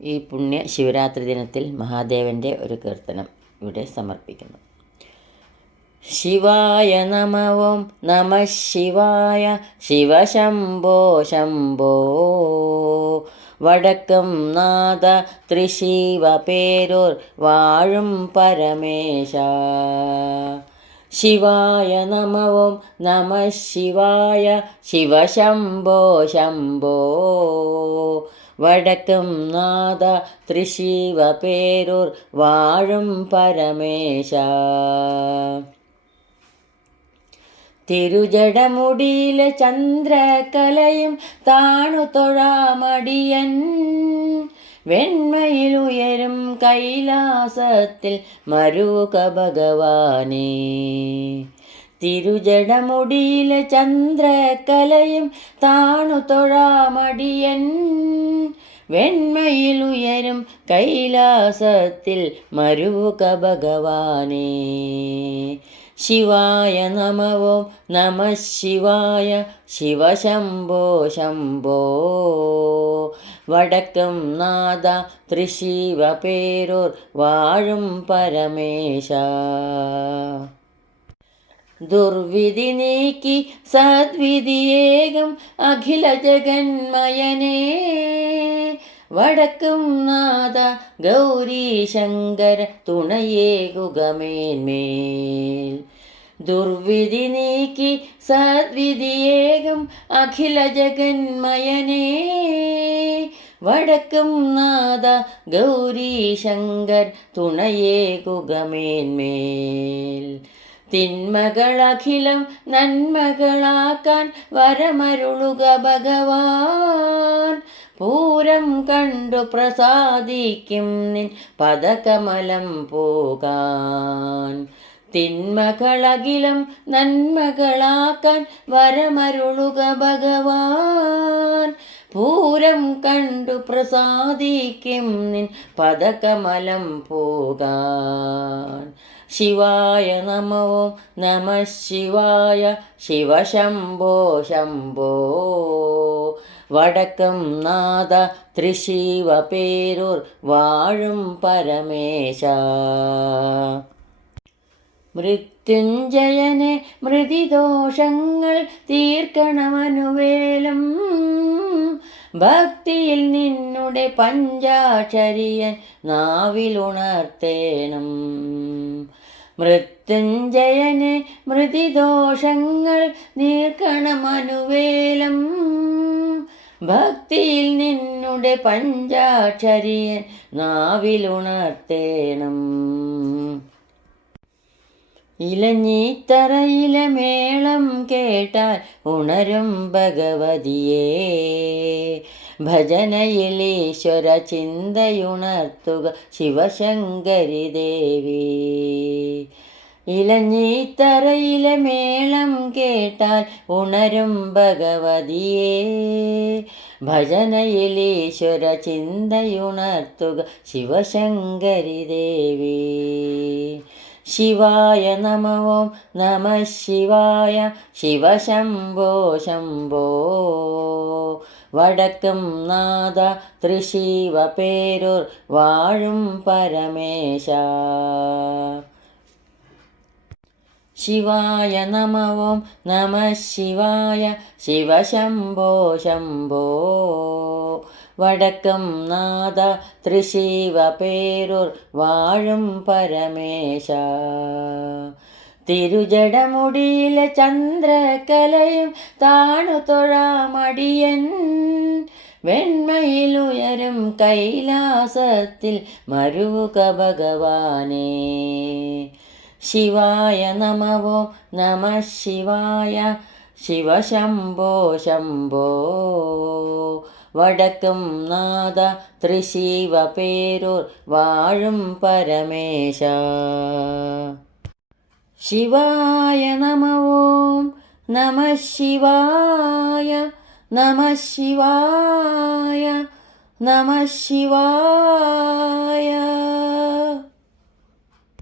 ഈ പുണ്യ ശിവരാത്രി ദിനത്തിൽ മഹാദേവൻ്റെ ഒരു കീർത്തനം ഇവിടെ സമർപ്പിക്കുന്നു. ശിവായ നമ ഓം നമ ശിവായ ശിവശംഭോ ശംഭോ വടക്കം നാഥ തൃശിവ പേരൂർ വാഴും പരമേശ. ശിവായ നമ ഓം നമ ശിവായ ശിവശംഭോ ശംഭോ വടക്കം നാഥ തൃശിവ പേരൂർ വാഴും പരമേശ. തിരുജടമുടിയിലെ ചന്ദ്രകലയും താണു തൊഴാമടിയൻ വെണ്മയിലുയരും കൈലാസത്തിൽ മരുക ഭഗവാനേ. തിരുജടമുടിയിലെ ചന്ദ്രകലയും താണു തൊഴാമടിയൻ വെണ്മയിലുയരും കൈലാസത്തിൽ മരുക ഭഗവാനേ. ശിവായ നമ ഓം നമ ശിവായ ശിവശംഭോ ശംഭോ വടക്കം നാഥ തൃശിവ പേരൂർ വാഴും പരമേശ. ദുർവിധി നീക്കി സദ്വിധിയേകം അഖില ജഗന്മയനേ വടക്കും നാഥ ഗൗരീ ശങ്കര തുണയേകുകമേന്മേൽ. ദുർവിധി നീക്കി സദ്വിധിയേകം അഖില ജഗന്മയനേ വടക്കും നാഥ ഗൗരീ ശങ്കർ തുണയേകുകമേന്മേൽ. തിന്മകളഖിലം നന്മകളാക്കാൻ വരമരുളുക ഭഗവാൻ പൂരം കണ്ടു പ്രസാദിക്കും നിൻ പദകമലം പോകാൻ. തിന്മകളഖിലം നന്മകളാക്കാൻ വരമരുളുക ഭഗവാൻ പൂരം കണ്ടു പ്രസാദിക്കും നിൻ പദകമലം പോകാൻ. ശിവായ നമ ഓം നമ ശിവായ ശിവശംഭോ ശംഭോ വടക്കം നാഥ തൃശിവ പേരൂർ വാഴും പരമേശ. മൃത്യുഞ്ജയനെ മൃതിദോഷങ്ങൾ തീർക്കണമനുവേലം ഭക്തിയിൽ നിന്നുടെ പഞ്ചാക്ഷരിയൻ നാവിലുണർത്തേണം. മൃത്യുഞ്ജയനെ മൃതിദോഷങ്ങൾ നീർക്കണമനുവേലം ഭക്തിയിൽ നിന്നുടെ പഞ്ചാക്ഷരിയൻ നാവിലുണർത്തേണം. ഇലഞ്ഞിത്തറയിലെ മേളം കേട്ടാൽ ഉണരും ഭഗവതിയെ ഭജനയിൽ ഈശ്വര ചിന്തയുണർത്തുക ശിവശങ്കരി ദേവി. ഇലഞ്ഞിത്തറയിലെ മേളം കേട്ടാൽ ഉണരും ഭഗവതിയെ ഭജനയിൽ ഈശ്വര ചിന്തയുണർത്തുക ശിവശങ്കരി ദേവി. ശിവായ നമ ഓം നമ ശിവായ ശിവശംഭോ ശംഭോ വടക്കം നാഥ തൃശിവ പേരൂർ വാഴും പരമേശ. ശിവായ നമ ഓം നമ ശിവായ ശിവശംഭോ ശംഭോ വടക്കം നാഥ തൃശിവ പേരൂർ വാഴും പരമേശ. തിരുജടമുടിയിലെ ചന്ദ്രകലയും താണു തൊഴാമടിയൻ വെണ്മയിലുയരും കൈലാസത്തിൽ മരുക ഭഗവാനേ. ശിവായ നമ ഓം നമ ശിവായ ശിവശംഭോ ശംഭോ വടക്കം നാഥ തൃശിവ പേരൂർ വാഴും പരമേശ. ശിവായ നമ ഓം നമ ശിവായ നമ ശിവായ നമ ശിവായ.